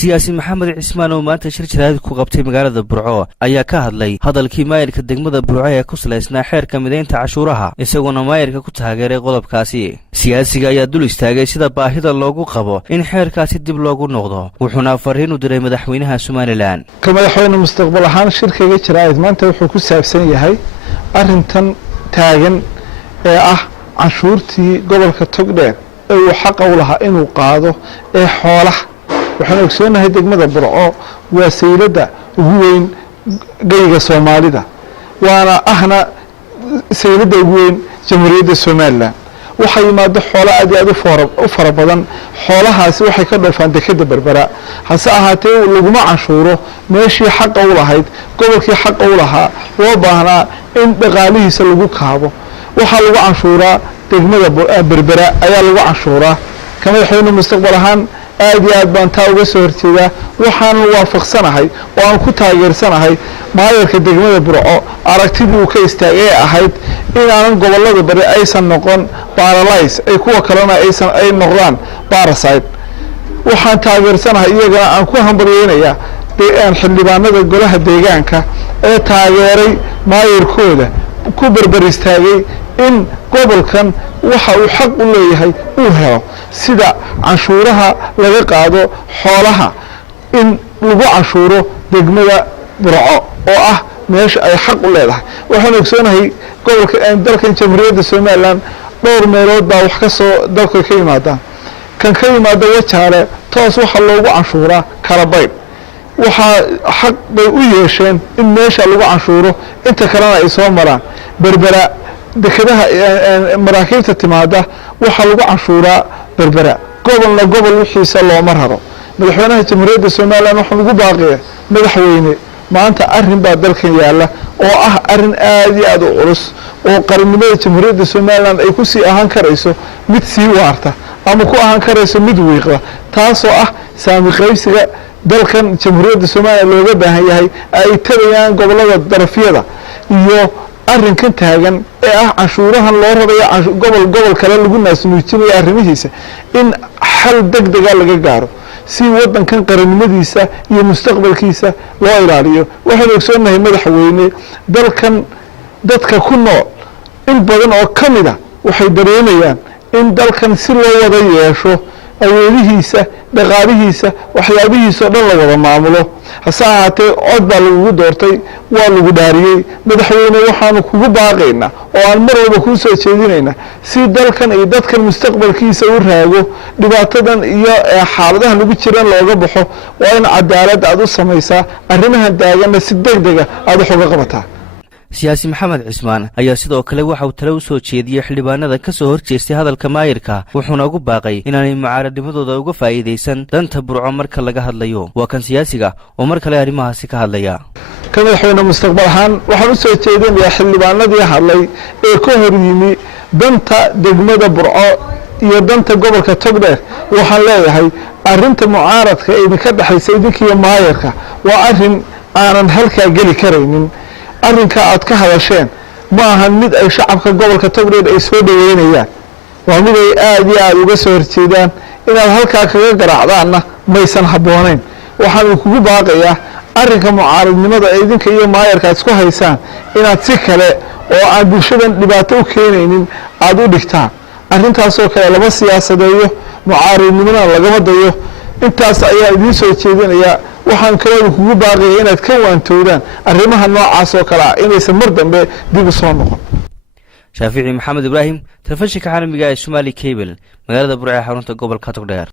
siyaasi maxamed cismaan oo maanta shir jaraa'id ku qabtay magaalada Burco ayaa ka hadlay hadalkii maayirka degmada Burco ee ku saleysnaa xeerka mideynta cashuuraha isaguna maayirka ku taageeray qodobkaasi. siyaasiga ayaa dul istaagay sida baahida loogu qabo in xeerkaasi dib loogu noqdo wuxuuna fariin u diray madaxweynaha Soomaaliland. ka madaxweyne mustaqbal ahaan shirkayga jaraa'id maanta wuxuu ku saabsan yahay arintan taagan ee ah cashuurtii gobolka Togdheer ee uu xaq u lahaa inuu qaado ee xoolaha. waxaan ogsoonahay degmada Burco waa saylada ugu weyn geyga Soomaalida waana ahna saylada ugu weyn jamhuuriyadda Soomaaliland. waxay yimaado xoolo aad iyo aad u fara badan. xoolahaasi waxay ka dhoofaan dekada Berbera hase ahaatee laguma cashuuro meeshii xaq u lahayd gobolkii xaq u lahaa loo baahnaa in dhaqaalihiisa lagu kaabo. waxaa lagu cashuuraa degmada Berbera ayaa lagu cashuuraa. ka madaxweyne mustaqbal ahaan aad iyo aad baan taa uga soo horjeedaa waxaan waafaqsanahay oo aan ku taageersanahay maayirka degmada Burco aragtidii uu ka istaagay ahayd in aan gobolada bari aysan noqon paralyze ay kuwa kalena ay noqdaan parasite. waxaan taageersanahay iyagana aan ku hambalyeynaya xildhibaanada golaha deegaanka ee taageeray maayirkooda ku barbar istaagay in gobolkan waxa uu xaq u leeyahay uu helo sida cashuuraha laga qaado xoolaha in lagu cashuuro degmada Burco oo ah meesha ay xaq u leedahay. waxaan ogsoonahay gobolka dalkan jamhuuriyadda Soomaaliland dhowr meelood baa wax ka soo dalka ka yimaada kan ka yimaada Wajaale toos waxa loogu cashuuraa Kalabayd. waxaa xaq bay u yeesheen in meesha lagu cashuuro inta kalena ay soo maraan Berbera dekadaha maraakiibta timaada waxa lagu cashuuraa Berbera gobolna gobol wixiisa loo mararo. madaxweynaha jamhuuriyadda Soomaaliland waxa ugu baaqay madaxweyne maanta arrin baa dalkan yaala oo ah arrin aad iyo aad u culus oo qarannimada jamhuuriyadda Soomaaliland ay ku sii ahaan karayso mid sii waarta ama ku ahaan karayso mid wiiqda taasoo ah saami qaybsiga dalkan jamhuuriyadda Soomaaliland looga baahan yahay ay tabayaan gobolada darafyada iyo arrinkan taagan ee ah cashuurahan loo rabayo gobol kale lagu naasnuujinayo arrimihiisa in xal degdeg ah laga gaaro si wadankan qarannimadiisa iyo mustaqbalkiisa loo ilaaliyo. waxaan ogsoonahay madaxweyne dalkan dadka ku nool in badan oo kamida waxay dareemayaan in dalkan si loo wada yeesho awoodihiisa dhaqaalihiisa waxyaabihiisa dhan la wada maamulo. hase ahaatee cod baa lagu doortay waa lagu dhaariyay madaxweyne waxaanu kugu baaqaynaa oo aan mar walba kuu soo jeedinaynaa si dalkan iyo dadkan mustaqbalkiisa u raago dhibaatadan iyo xaaladaha lagu jiraan looga baxo waa in cadaalad aad u samaysaa arrimahan taaganna si degdeg ah aad wax uga qabataa. siyaasi maxamed cismaan ayaa sidoo kale waxa uu talo u soo jeediyay xildhibaanada ka soo horjeestay hadalka maayirka wuxuuna ugu baaqay inaanay mucaaradnimadooda uga faa'iidaysan danta Burco marka laga hadlayo. waa kan siyaasiga oo mar kale arrimahaasi ka hadlaya. ka madaxweyne mustaqbal ahaan waxaan u soo jeedinayaa xildhibaanadii hadlay ee ka hor yimi danta degmada Burco iyo danta gobolka Togdheer. waxaan leeyahay arrinta mucaaradka ee idinka dhaxaysa idinkiyo maayirka waa arrin aanan halkaa geli karaynin. arrinka aad ka hadasheen ma aha mid ay shacabka gobolka Togdheer ay soo dhaweynayaan waa mid ay aad iyo aad uga soo horjeedaan inaad halkaa kaga garaacdaanna maysan habboonayn. waxaan kugu baaqayaa arrinka mucaaradnimada ee idinka iyo maayarka aad isku haysaan inaad si kale oo aan bulshadan dhibaato u keenaynin aad u dhigtaan. arrintaasoo kale lama siyaasadeeyo mucaaradnimada lagama dayo. intaas ayaa idiin soo jeedinayaa. waxaan kaloo kugu baaqaya inaad ka waantoodaan arrimaha noocaas oo kale ah inaysan mar dambe dib u soo noqon. shaafici maxamed ibraahim telefishinka caalamiga ee Somali Cable magaalada Burco ee xarunta gobolka Togdheer.